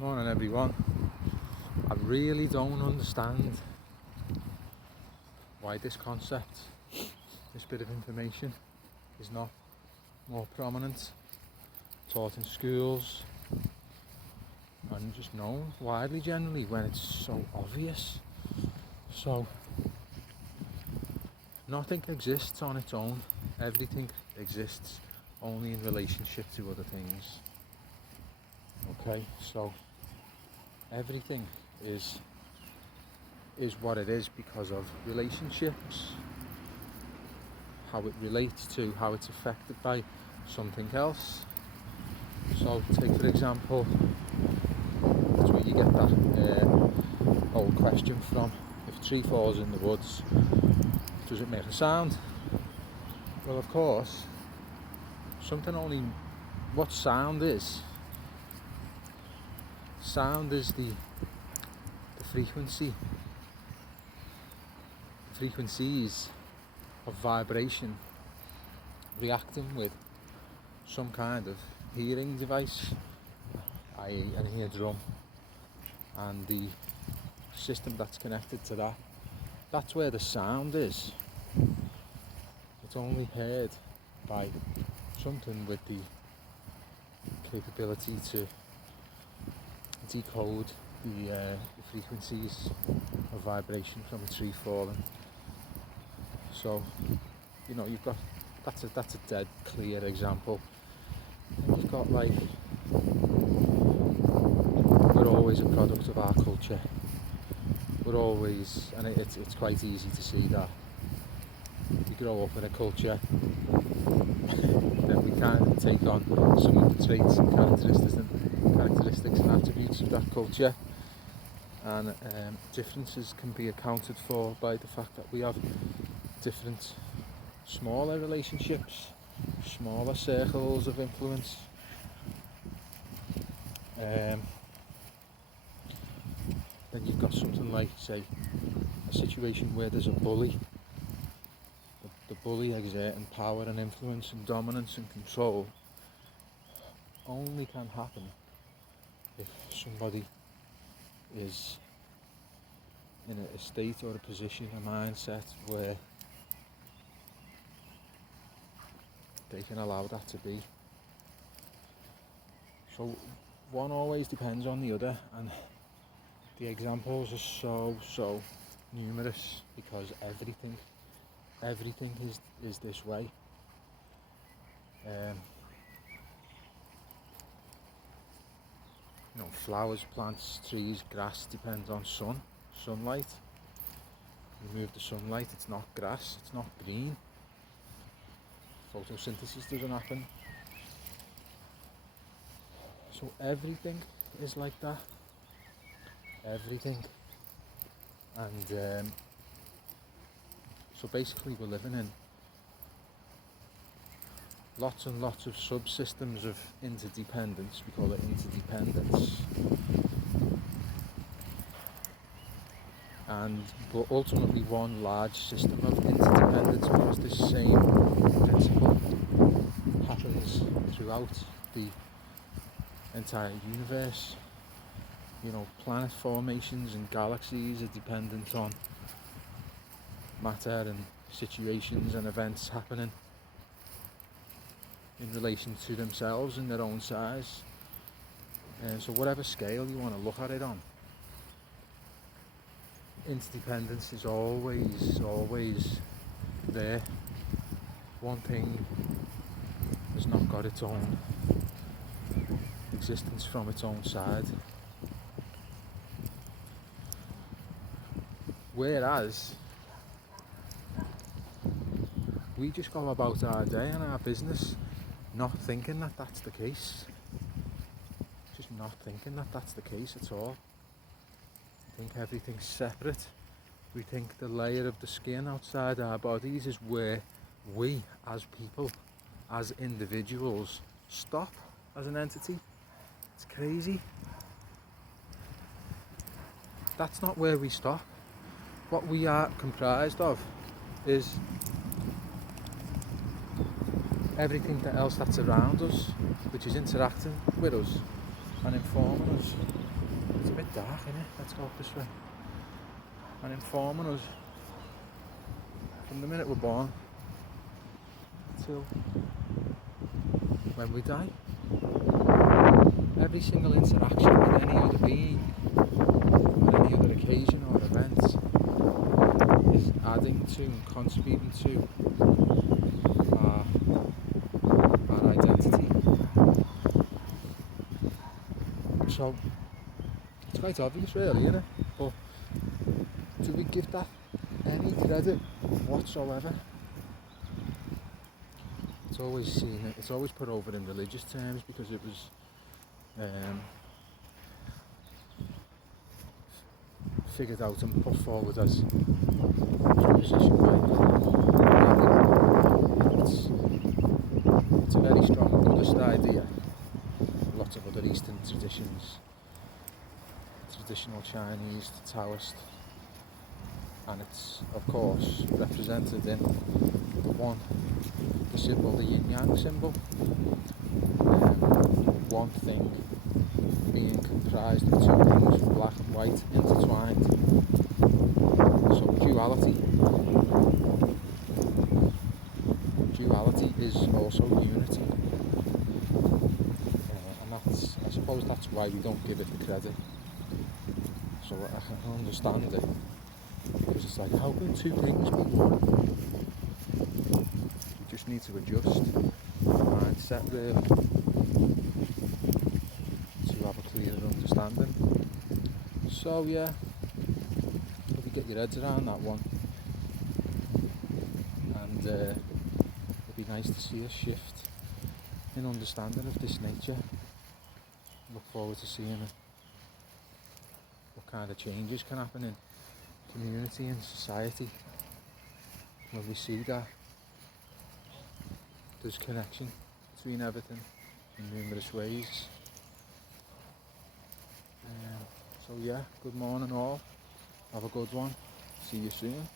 Morning everyone. I really don't understand why this concept, this bit of information is not more prominent, taught in schools and just known widely generally when it's so obvious. So nothing exists on its own, everything exists only in relationship to other things. Okay, so everything is what it is because of relationships, how it relates to, how it's affected by something else. So take for example, that's where you get that old question from, if a tree falls in the woods, does it make a sound? Well, of course, what sound is the frequencies of vibration reacting with some kind of hearing device, i.e. an eardrum, and the system that's connected to that. That's where the sound is. It's only heard by something with the capability to decode the frequencies of vibration from a tree falling. So, you've got that's a dead clear example. You've got we're always a product of our culture. We're always, and it's quite easy to see that. You grow up in a culture, then we kind of take on some of the traits and characteristics and attributes of that culture, and differences can be accounted for by the fact that we have different smaller relationships, smaller circles of influence. Then you've got something like, say, a situation where there's a bully. The bully exerting power and influence and dominance and control only can happen if somebody is in a state or a position, a mindset where they can allow that to be. So one always depends on the other, and the examples are so numerous because everything is this way. Flowers, plants, trees, grass depends on sunlight. Remove the sunlight, it's not grass, it's not green. Photosynthesis doesn't happen. So everything is like that. Everything. And so basically we're living in lots and lots of subsystems of interdependence. We call it interdependence. But ultimately one large system of interdependence, because this same principle happens throughout the entire universe. Planet formations and galaxies are dependent on matter and situations and events happening in relation to themselves and their own size. And so whatever scale you want to look at it on, interdependence is always there. One thing has not got its own existence from its own side. Whereas we just go about our day and our business not thinking that that's the case. Just not thinking that that's the case at all. We think everything's separate. We think the layer of the skin outside our bodies is where we as people, as individuals, stop as an entity. It's crazy. That's not where we stop. What we are comprised of is everything else that's around us, which is interacting with us. and informing us. It's a bit dark, isn't it? Let's go this way. And informing us from the minute we're born till when we die. Every single interaction with any other being, on any other occasion or event, is adding to and contributing to our identity. So it's quite obvious really, isn't it? But do we give that any credit whatsoever? It's always put over in religious terms because it was figured out and put forward as a proposition by it's a very strong Buddhist idea. Lots of other Eastern traditions, traditional Chinese, the Taoist, and it's of course represented in the symbol, the yin yang symbol, one thing being comprised of two things, black and white, intertwined. So duality is also unity, and I suppose that's why we don't give it the credit. So I can understand it, because it's like, how can two things be one? We just need to adjust our mindset really to have a clearer understanding. So yeah, if you get your heads around that one, and it'd be nice to see a shift in understanding of this nature. Look forward to seeing what kind of changes can happen in community and society when we see that there's connection between everything in numerous ways. So yeah, good morning all, have a good one, see you soon.